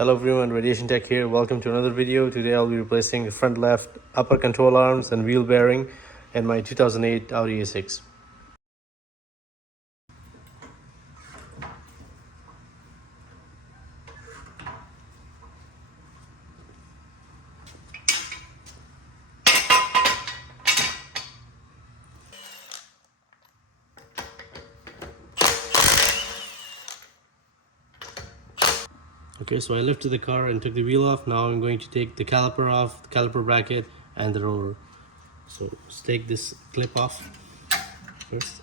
Hello everyone, Radiation Tech here. Welcome to another video. Today I'll be replacing the front left upper control arms and wheel bearing in my 2008 Audi A6. Okay, so I lifted the car and took the wheel off. Now I'm going to take the caliper off, the caliper bracket and the rotor. So let's take this clip off first.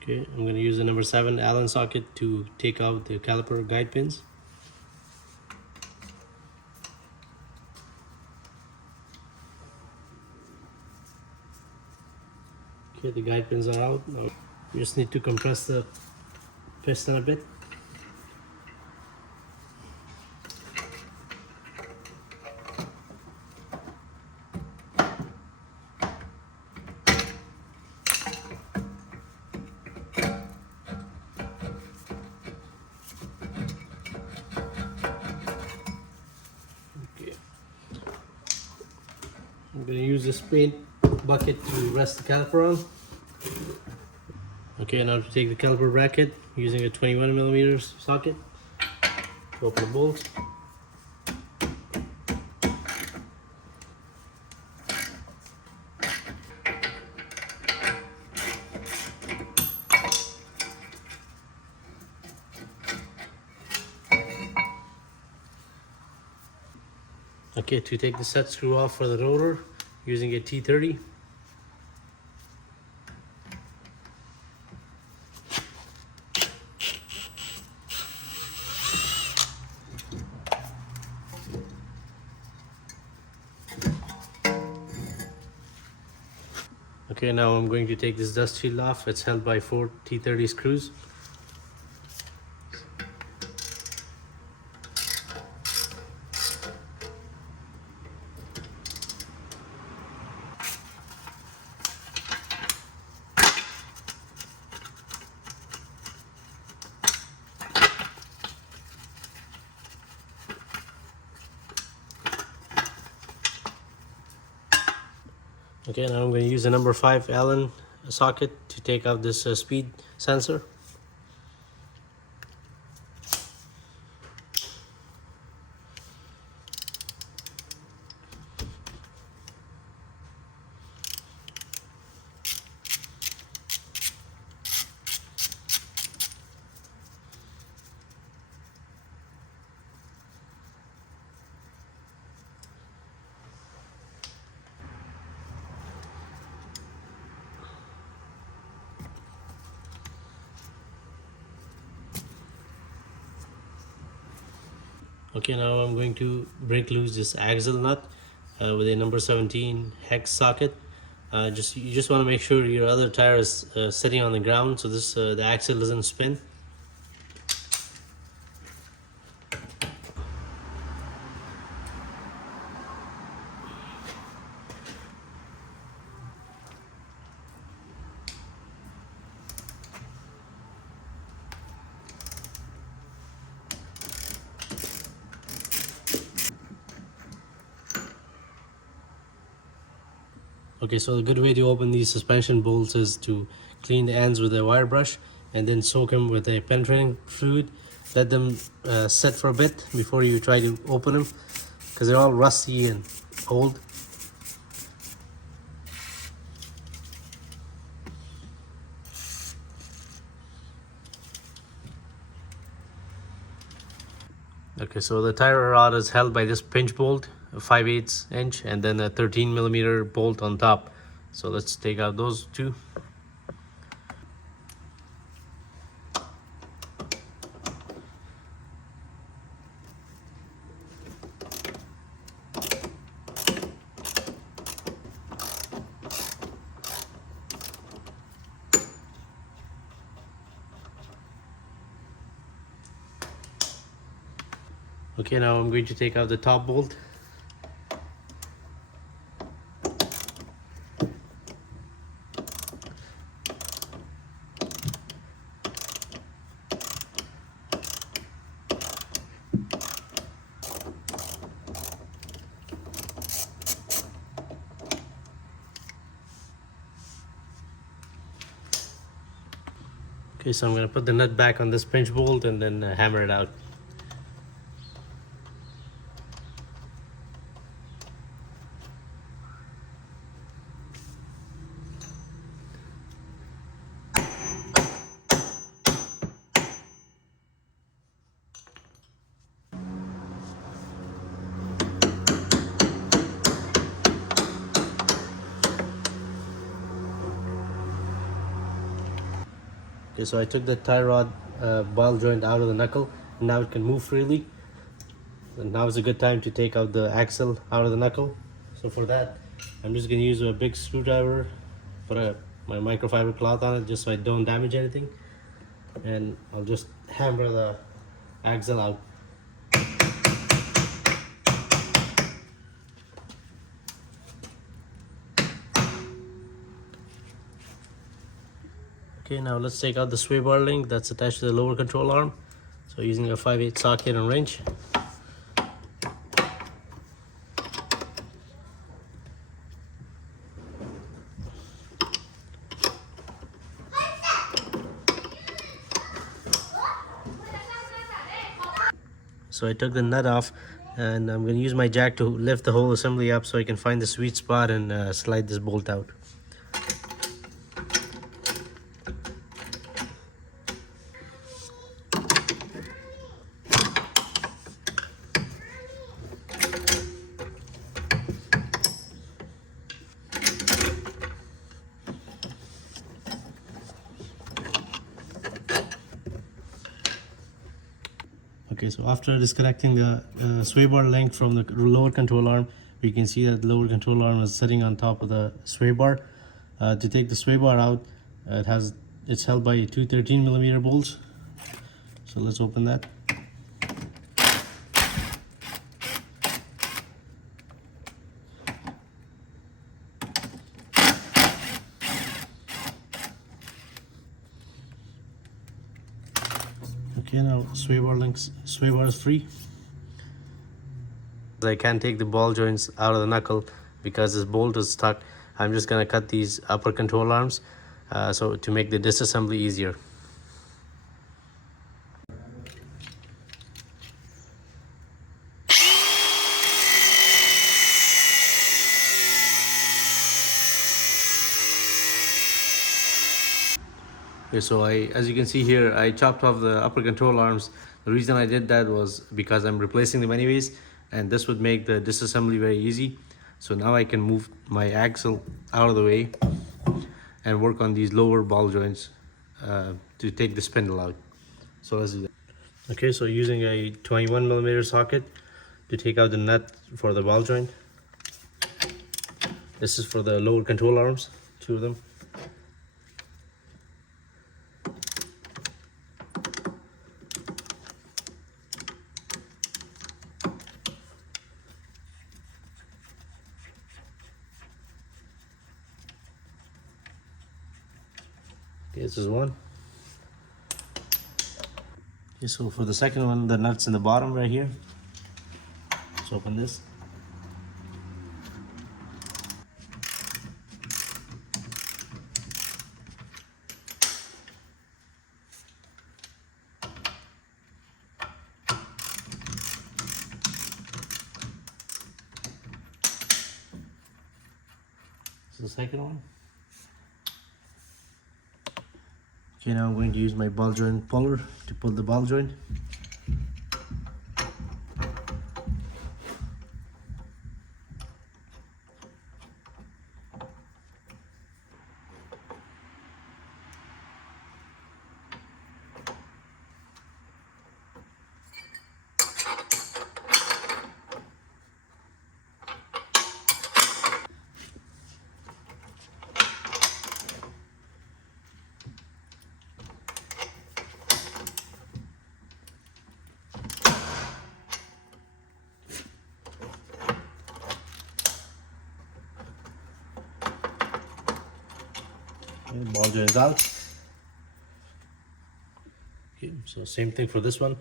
Okay, I'm going to use the number 7 Allen socket to take out the caliper guide pins. Okay, the guide pins are out. Now we just need to compress the piston a bit. I'm going to use this paint bucket to rest the caliper on. Okay, now to take the caliper bracket using a 21mm socket to open the bolt. Okay, to take the set screw off for the rotor using a T30. Okay, now I'm going to take this dust shield off. It's held by 4 T30 screws. Okay, now I'm going to use a number 5 Allen socket to take out this speed sensor. Okay, now I'm going to break loose this axle nut with a number 17 hex socket. You just want to make sure your other tire is sitting on the ground so this the axle doesn't spin. Okay, so the good way to open these suspension bolts is to clean the ends with a wire brush and then soak them with a penetrating fluid. Let them set for a bit before you try to open them because they're all rusty and old. Okay, so the tire rod is held by this pinch bolt, a 5/8 inch, and then a 13mm bolt on top. So let's take out those two. Okay, now I'm going to take out the top bolt. Okay, so I'm going to put the nut back on this pinch bolt and then hammer it out. Okay, so I took the tie rod ball joint out of the knuckle, and now it can move freely. And now is a good time to take out the axle out of the knuckle. So for that, I'm just going to use a big screwdriver, put my microfiber cloth on it just so I don't damage anything, and I'll just hammer the axle out. Okay, now let's take out the sway bar link that's attached to the lower control arm. So using a 5/8 socket and wrench. So I took the nut off, and I'm going to use my jack to lift the whole assembly up so I can find the sweet spot and slide this bolt out. Okay, so after disconnecting the sway bar link from the lower control arm, we can see that the lower control arm is sitting on top of the sway bar. To take the sway bar out, it's held by two 13mm bolts. So let's open that. Okay, now sway bar is free. I can't take the ball joints out of the knuckle because this bolt is stuck. I'm just gonna cut these upper control arms so to make the disassembly easier. Okay, so as you can see here, I chopped off the upper control arms. The reason I did that was because I'm replacing them anyways, and this would make the disassembly very easy. So now I can move my axle out of the way and work on these lower ball joints to take the spindle out. So let's do that. Okay, so using a 21mm socket to take out the nut for the ball joint. This is for the lower control arms, two of them. Okay, this is one. Okay, so for the second one, the nut's in the bottom right here. Let's open this. This is the second one. Okay, now I'm going to use my ball joint puller to pull the ball joint. Okay, ball joint is out. Okay, so same thing for this one.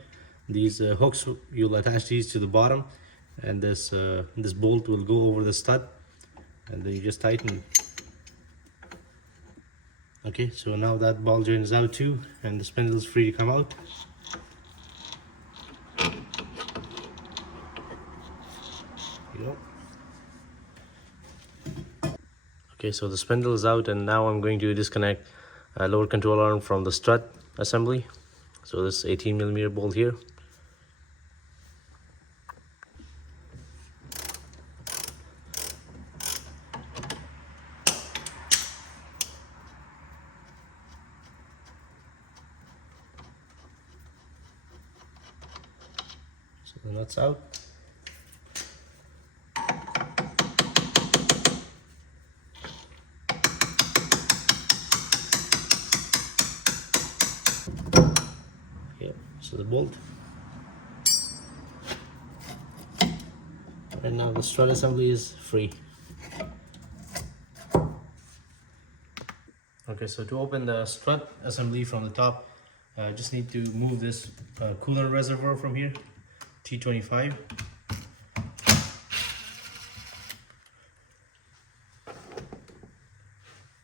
These hooks, you'll attach these to the bottom, and this bolt will go over the stud, and then you just tighten Okay, so now that ball joint is out too, and the spindle is free to come out. There you go. Okay, so the spindle is out, and now I'm going to disconnect a lower control arm from the strut assembly. So this 18mm bolt here. So the nut's out. Yep, so the bolt. And now the strut assembly is free. Okay, so to open the strut assembly from the top, just need to move this coolant reservoir from here, T25.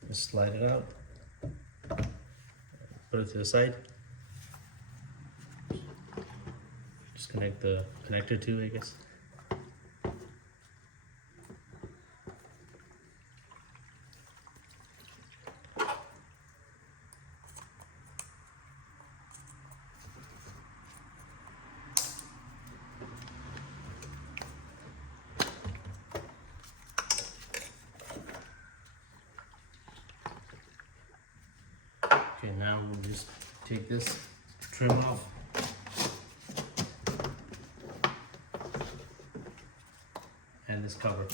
Just slide it out, put it to the side. Just connect the connector to it, I guess. Okay, now we'll just take this trim off. And this cover.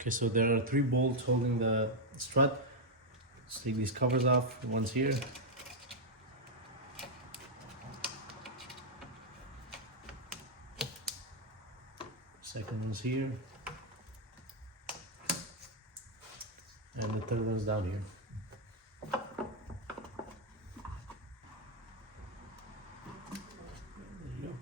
Okay, so there are 3 bolts holding the strut. Let's take these covers off. One's here. Second one's here. And the third one's down here. There you go.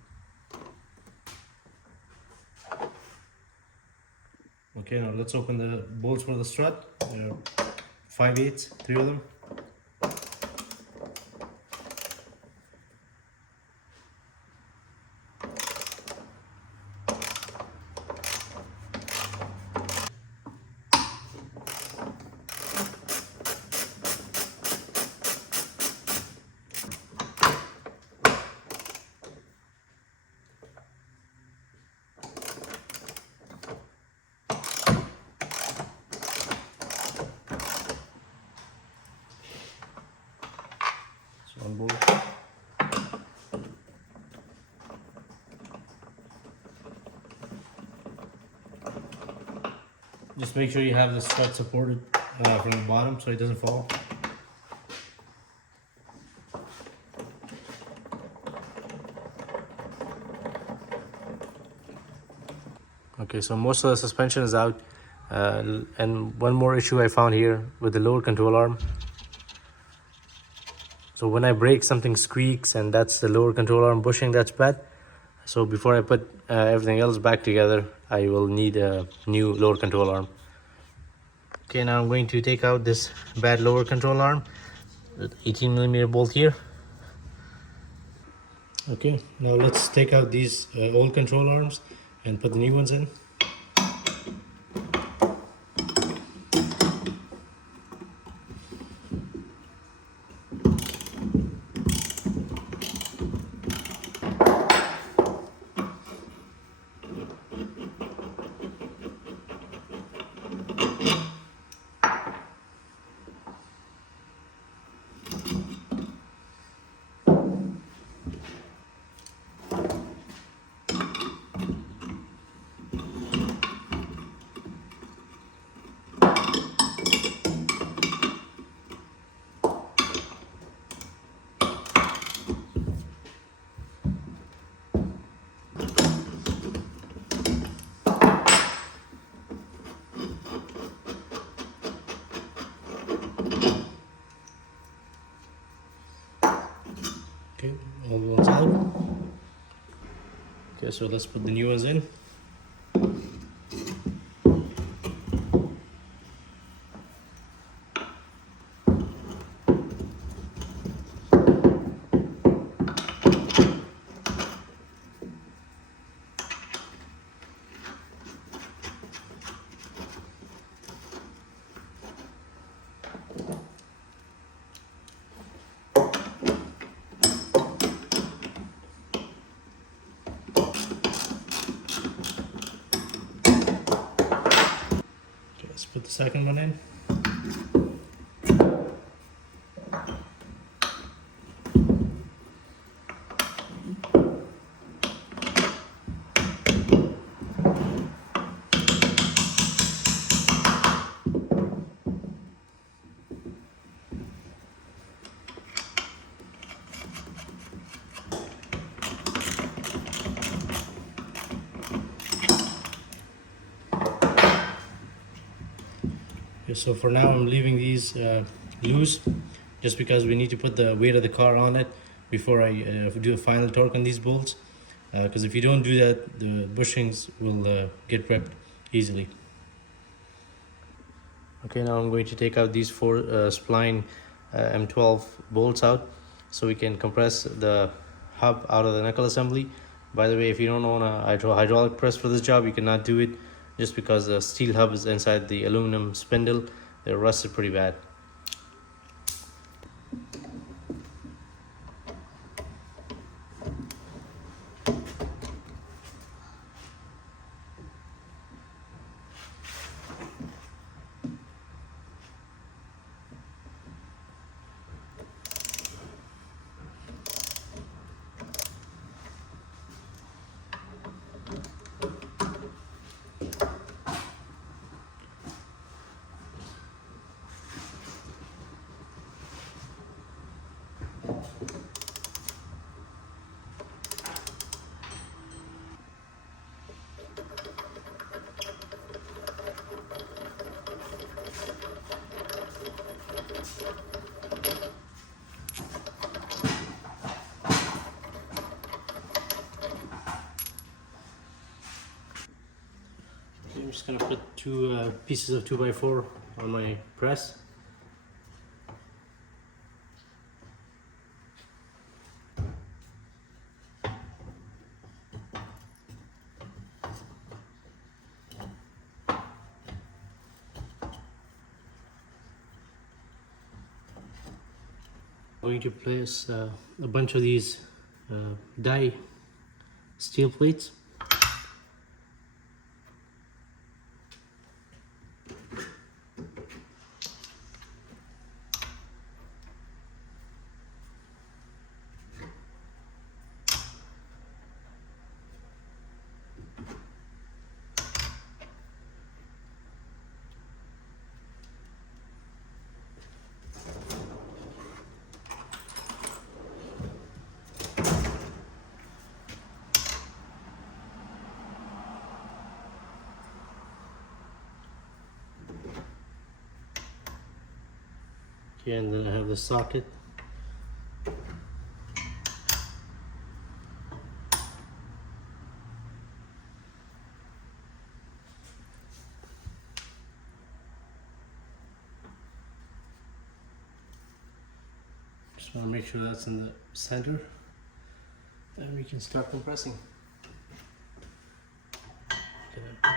Okay, now let's open the bolts for the strut. There are 5/8, 3 of them. On board. Just make sure you have the strut supported from the bottom so it doesn't fall. Okay, so most of the suspension is out, and one more issue I found here with the lower control arm. So when I brake, something squeaks, and that's the lower control arm bushing that's bad. So before I put everything else back together, I will need a new lower control arm. Okay, now I'm going to take out this bad lower control arm with 18mm bolt here. Okay, now let's take out these old control arms and put the new ones in. Okay, all the ones out. Okay, so let's put the new ones in. Okay, let's put the second one in. Okay, so for now I'm leaving these loose just because we need to put the weight of the car on it before I do a final torque on these bolts, because if you don't do that, the bushings will get ripped easily. Okay, now I'm going to take out these four spline M12 bolts out so we can compress the hub out of the knuckle assembly. By the way, if you don't own a hydraulic press for this job, you cannot do it just because the steel hub is inside the aluminum spindle. They're rusted pretty bad. I'm just going to put two pieces of 2x4 on my press. I'm going to place a bunch of these die steel plates. Okay, and then I have the socket. Just want to make sure that's in the center, and we can start compressing. Okay.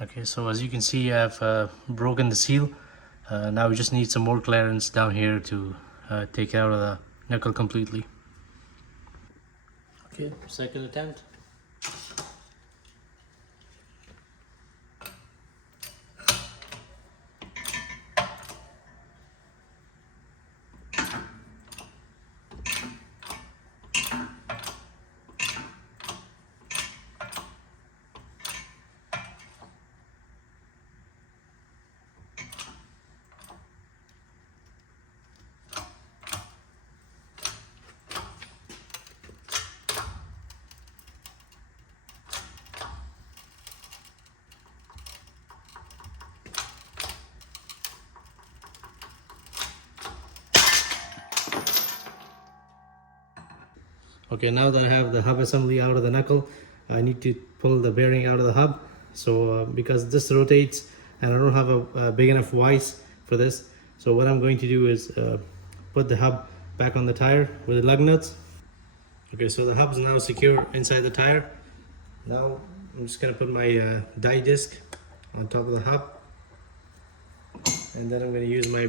Okay, so as you can see, I've broken the seal Now we just need some more clearance down here to take it out of the knuckle completely. Okay, second attempt. Okay, now that I have the hub assembly out of the knuckle, I need to pull the bearing out of the hub. So because this rotates and I don't have a big enough vise for this, so what I'm going to do is put the hub back on the tire with the lug nuts. Okay, so the hub's now secure inside the tire. Now I'm just gonna put my die disc on top of the hub, and then I'm gonna use my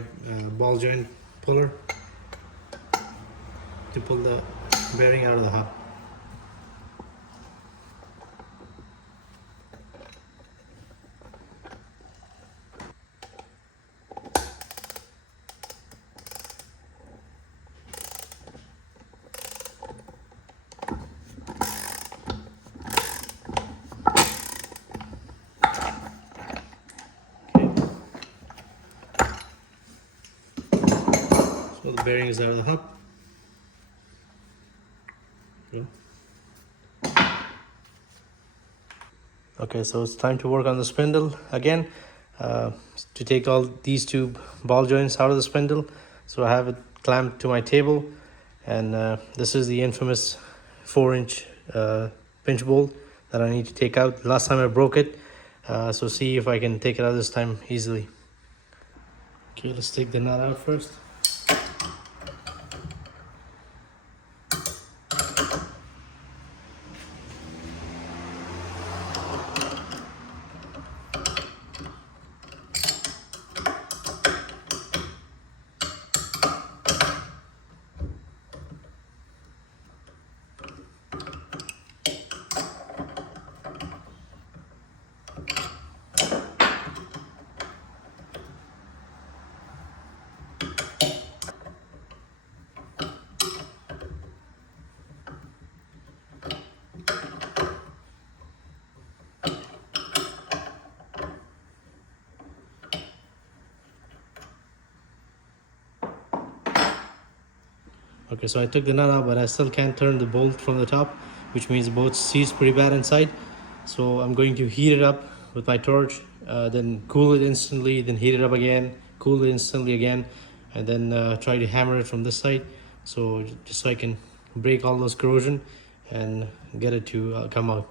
ball joint puller to pull the bearing out of the hub. So the bearing is out of the hub. Okay, so it's time to work on the spindle again, to take all these two ball joints out of the spindle. So I have it clamped to my table, and this is the infamous 4-inch pinch bolt that I need to take out. Last time I broke it, so see if I can take it out this time easily. Okay, let's take the nut out first. Okay, so I took the nut out, but I still can't turn the bolt from the top, which means the bolt seized pretty bad inside. So I'm going to heat it up with my torch, then cool it instantly, then heat it up again, cool it instantly again, and then try to hammer it from this side. So just so I can break all those corrosion and get it to come out.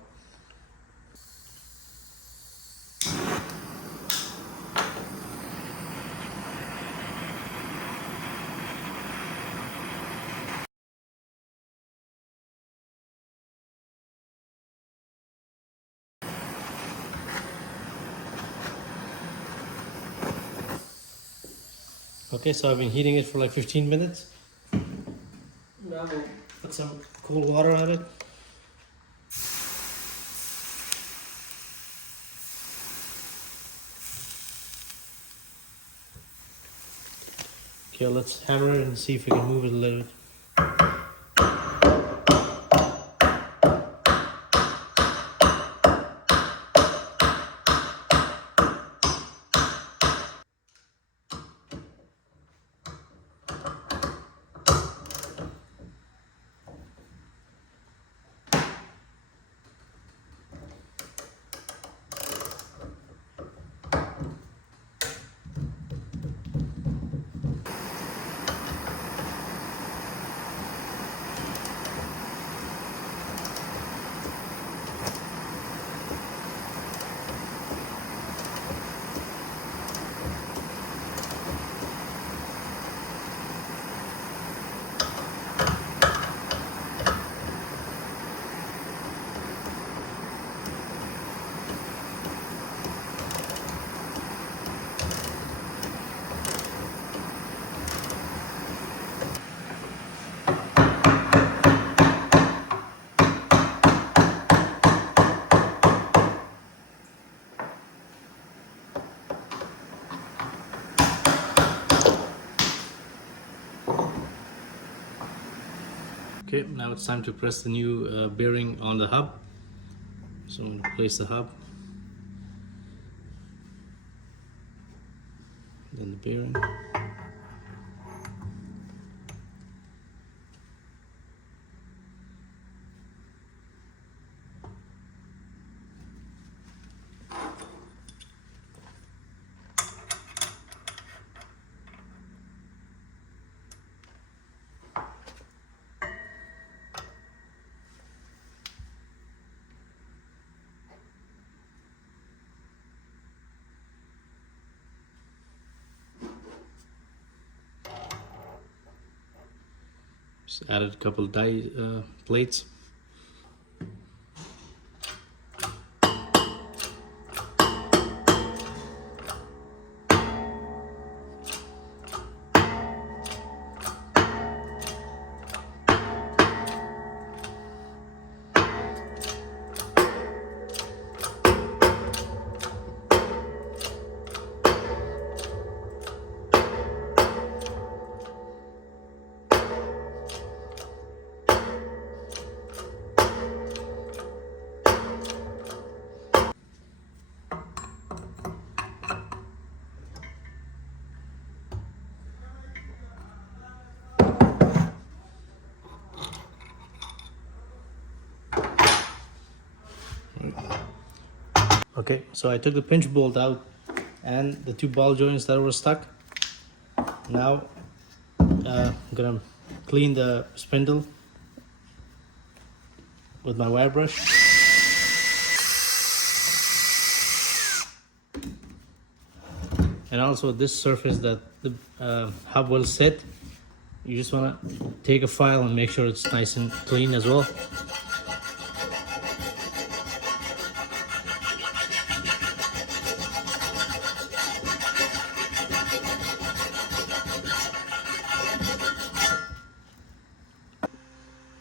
Okay, so I've been heating it for like 15 minutes. Now we'll put some cold water on it. Okay, let's hammer it and see if we can move it a little bit. Okay, now it's time to press the new bearing on the hub. So I'm going to place the hub, then the bearing. Just added a couple die plates. Okay, so I took the pinch bolt out and the two ball joints that were stuck. Now I'm gonna clean the spindle with my wire brush. And also this surface that the hub will sit, you just wanna take a file and make sure it's nice and clean as well.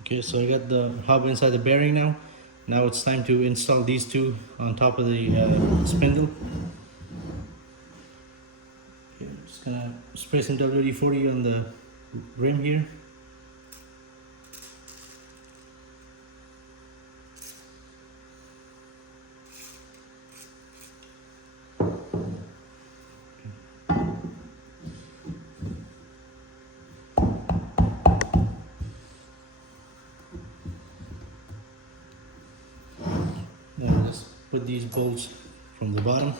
Okay, so I got the hub inside the bearing now. Now it's time to install these two on top of the spindle. Okay, I'm just gonna spray some WD-40 on the rim here. Now let's put these bolts from the bottom.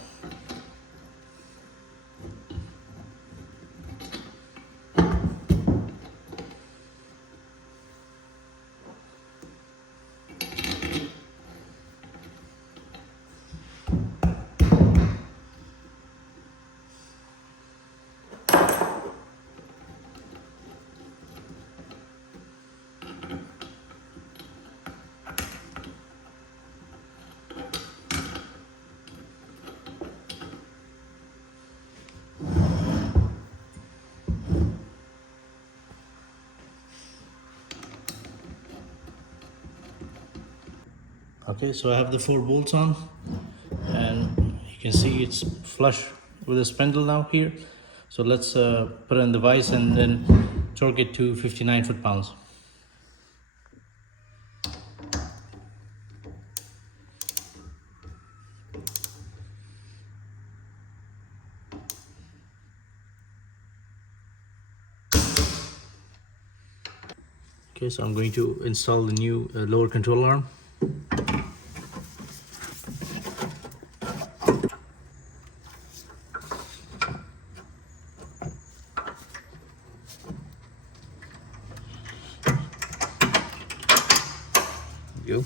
Okay, so I have the 4 bolts on and you can see it's flush with the spindle now here. So let's put it in the vise and then torque it to 59 foot-pounds. Okay, so I'm going to install the new lower control arm. Go.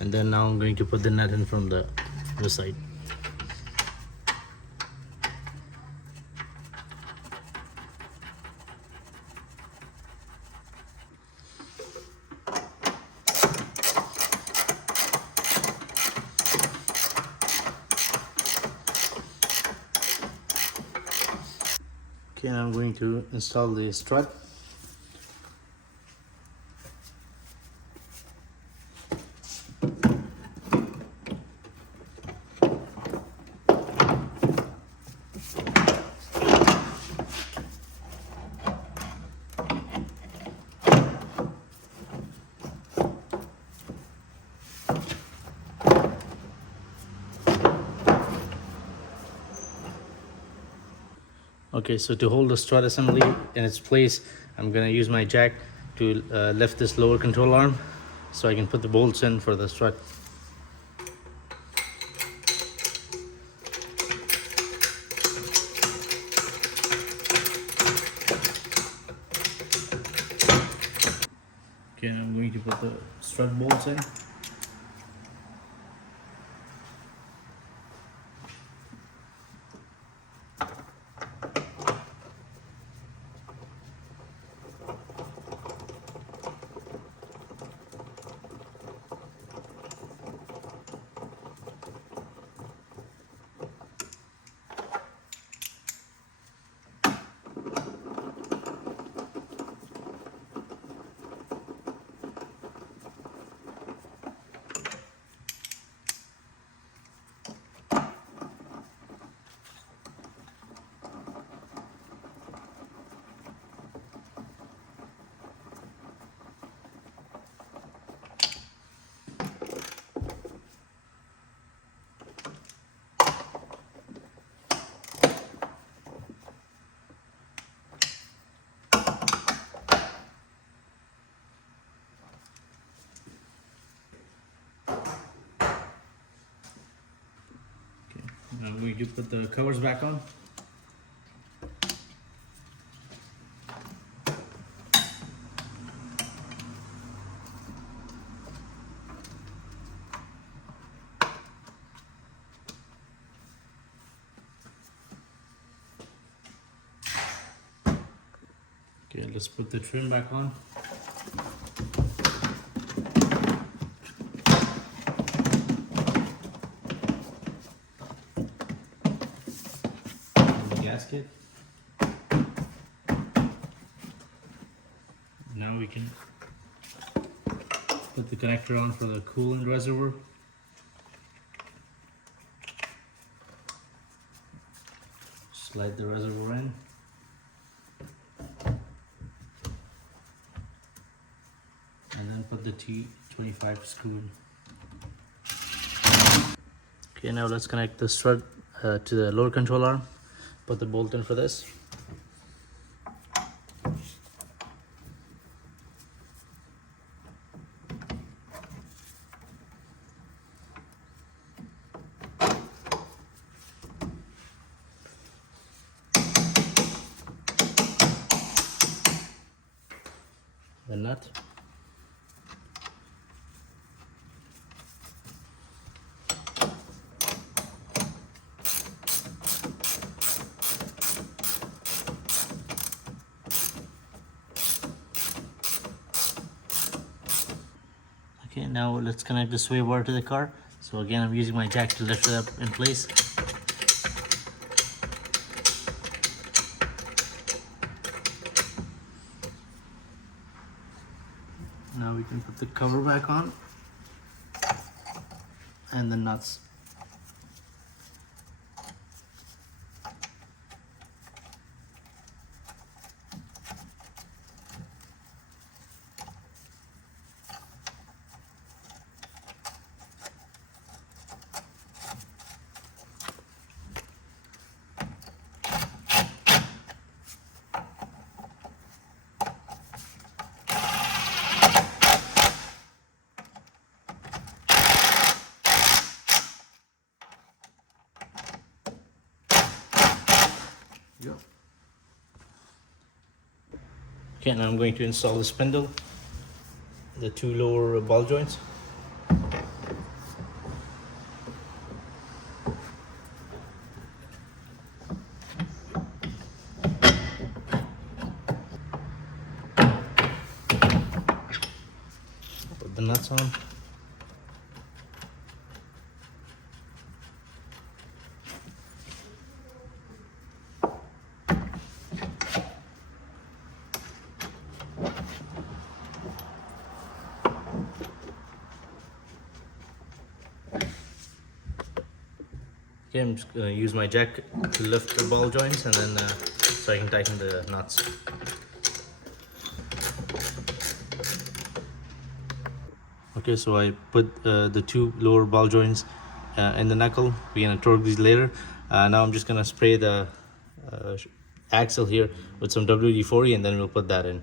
And then now I'm going to put the nut in from the side. Okay, now I'm going to install the strut. Okay, so to hold the strut assembly in its place, I'm gonna use my jack to lift this lower control arm so I can put the bolts in for the strut. Okay, I'm going to put the strut bolts in. Now I'm going to put the covers back on. Okay, let's put the trim back on. And the gasket. Now we can put the connector on for the coolant reservoir. Slide the reservoir in. And then put the T25 screw in. Okay, now let's connect the strut to the lower control arm. Put the bolt in for this. The nut. Okay, now let's connect the sway bar to the car. So again, I'm using my jack to lift it up in place. Now we can put the cover back on and the nuts. Go. Okay, now I'm going to install the spindle, the two lower ball joints. Put the nuts on. Okay, I'm just going to use my jack to lift the ball joints and then so I can tighten the nuts. Okay, so I put the two lower ball joints in the knuckle. We're going to torque these later. Now I'm just going to spray the axle here with some WD-40, and then we'll put that in.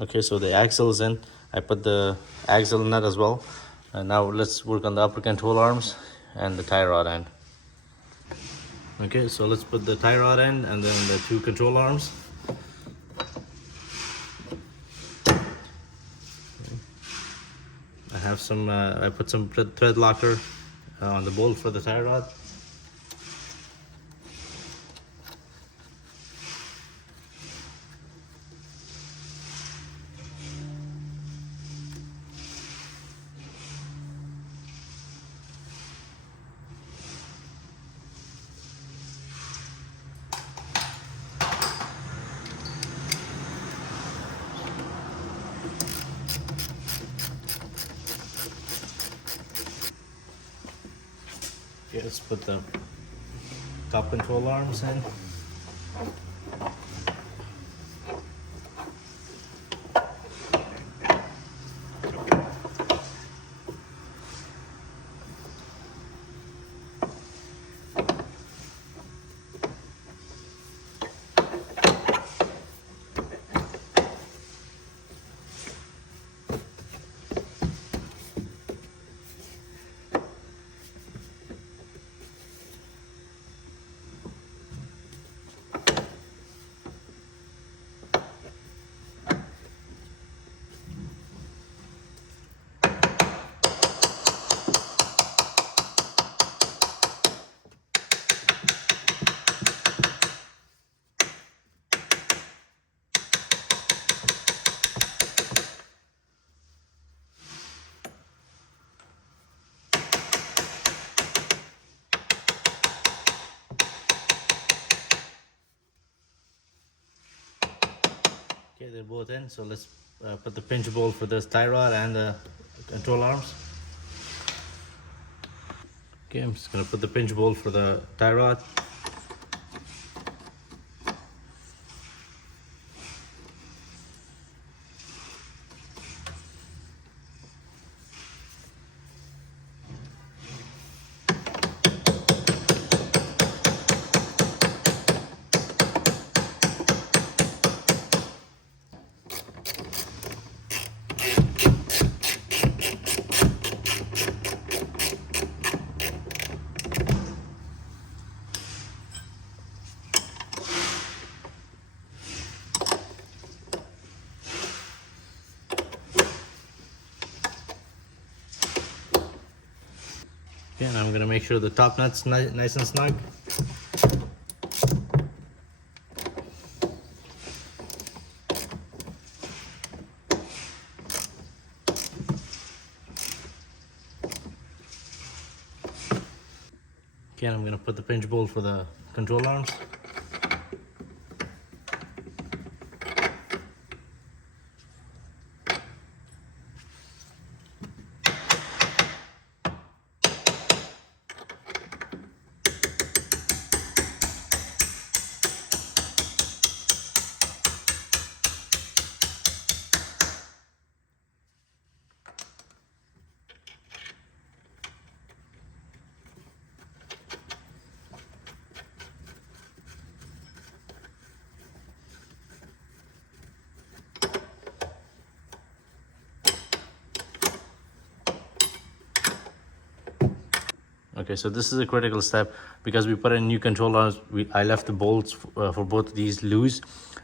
Okay, so the axle is in. I put the axle nut as well. And now let's work on the upper control arms and the tie rod end. Okay, so let's put the tie rod end and then the 2 control arms. I have some, I put some thread locker on the bolt for the tie rod. Okay, let's put the top control arms in. Okay, they're both in, so let's put the pinch bolt for this tie rod and the control arms. Okay, I'm just going to put the pinch bolt for the tie rod. Okay, and I'm going to make sure the top nut's nice and snug. Okay, and I'm going to put the pinch bolt for the control arms. Okay, so this is a critical step because we put in new control arms. I left the bolts for both of these loose.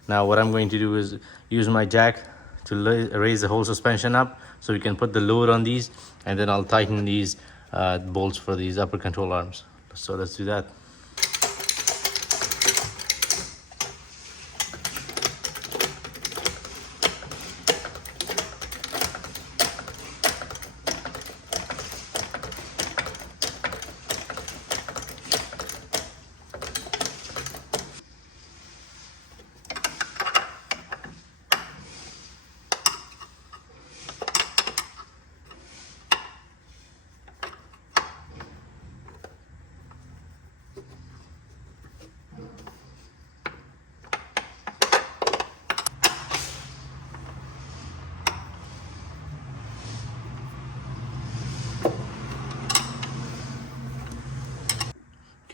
Now what I'm going to do is use my jack to raise the whole suspension up so we can put the load on these, and then I'll tighten these bolts for these upper control arms. So let's do that.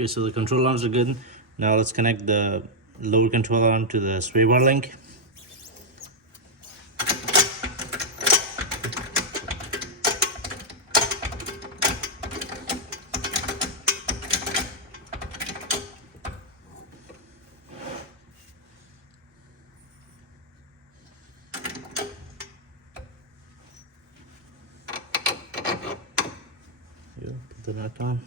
Okay, so the control arms are good. Now let's connect the lower control arm to the sway bar link. Put the nut on.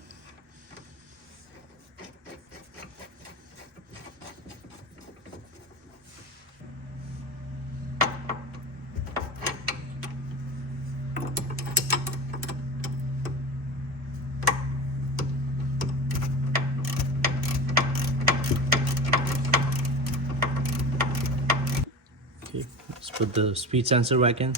Okay, let's put the speed sensor back in.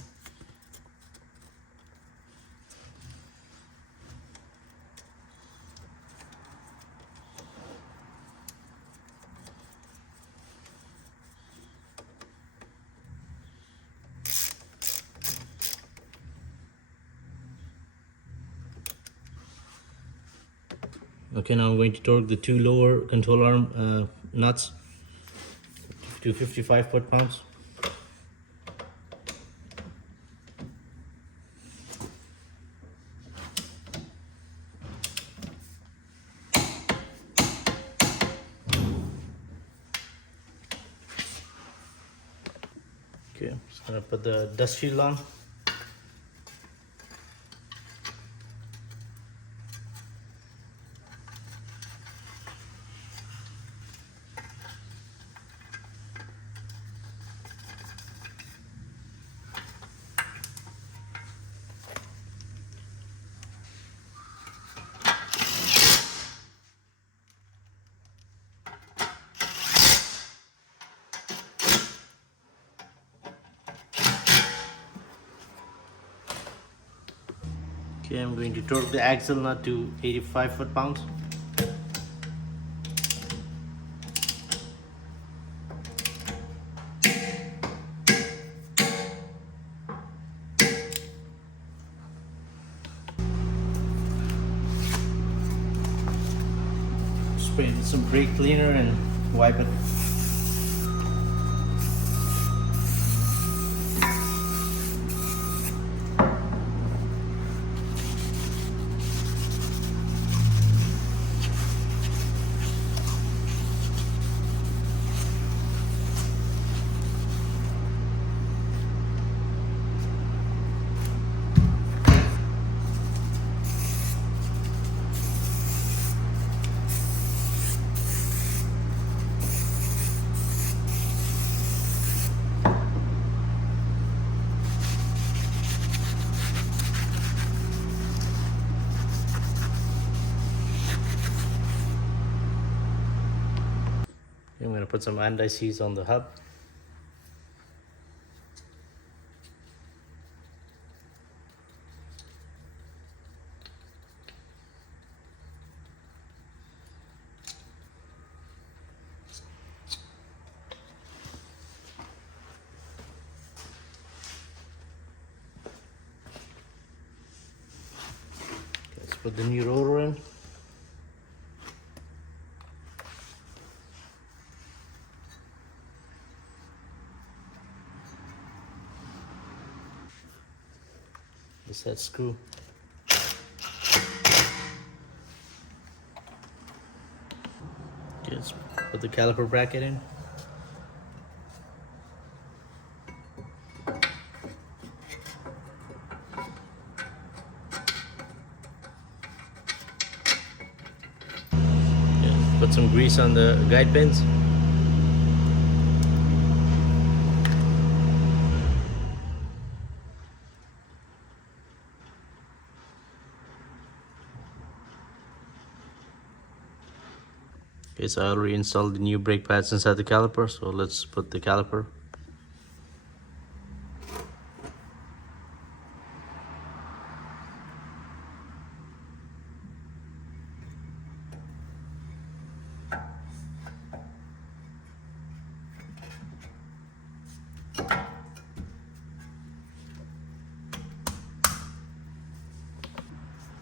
Okay, now I'm going to torque the two lower control arm nuts to 55 foot-pounds. Okay, I'm just gonna put the dust shield on. Okay, I'm going to torque the axle nut to 85 foot-pounds. Spray some brake cleaner and wipe it. I'm going to put some anti-seize on the hub. Okay, let's put the new rotor in. The set screw. Okay, let's put the caliper bracket in. Yeah, put some grease on the guide pins. Okay, so I already installed the new brake pads inside the caliper, so let's put the caliper.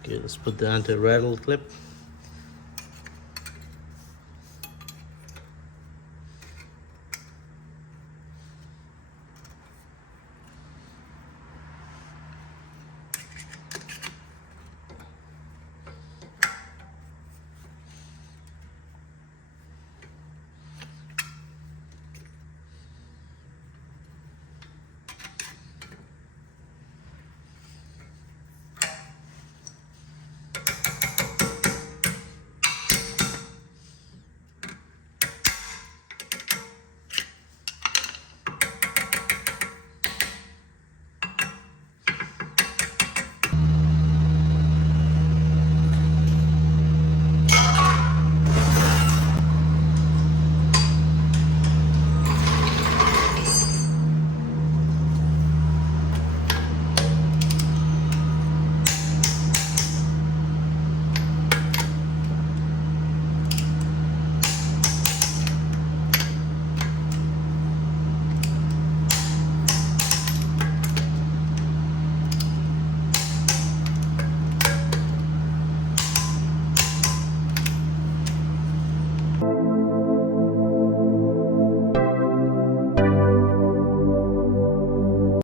Okay, let's put the anti-rattle clip.